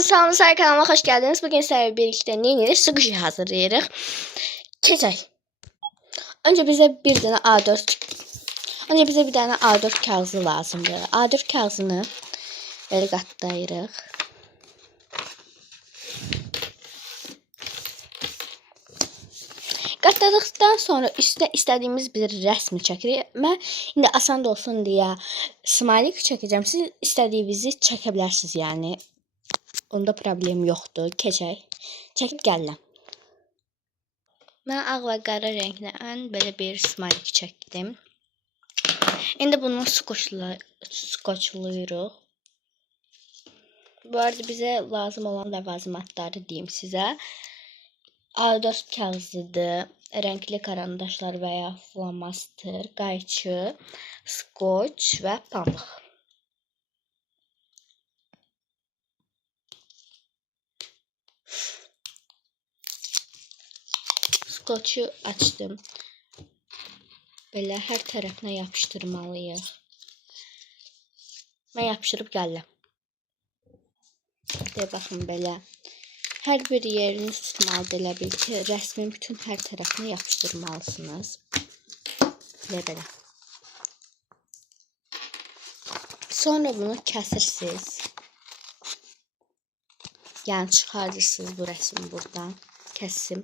Salam, kanalıma hoş geldiniz. Bugün sizlerle birlikte neyiniz? Squishy hazırlayırıq. Keçək. Önce bize bir tane A4 kağıdı lazımdır. A4 kağıdını böyle qatlayırıq. Qatladıqdan sonra üstə istədiyimiz bir rəsmi çəkirik. Mən indi asan olsun deyə smaylik çəkəcəm. Siz istədiyinizi çəkə bilərsiniz, yəni. Onda problem yoxdur. Keçək. Çəkib gəlirəm. Mən ağ və qara rənglə belə bir smaylik çəkdim. İndi bunu skoçlayırıq. Bu arada bizə lazım olan ləvazimatları deyim sizə. A4 kağızıdır, renkli karandaşlar və ya flomaster, qayçı, skoç və pamuk. Skoçu açdım. Belə hər tərəfinə yapışdırmalıyıq. Mən yapışdırıb gəlirəm. Baxın belə. Hər bir yerini tutmalıdır, elə bil ki, rəsmin bütün hər tərəfini yapışdırmalısınız. Belə. Sonra bunu kəsirsiniz. Yəni çıxarırsınız bu rəsmi buradan. Kəsim.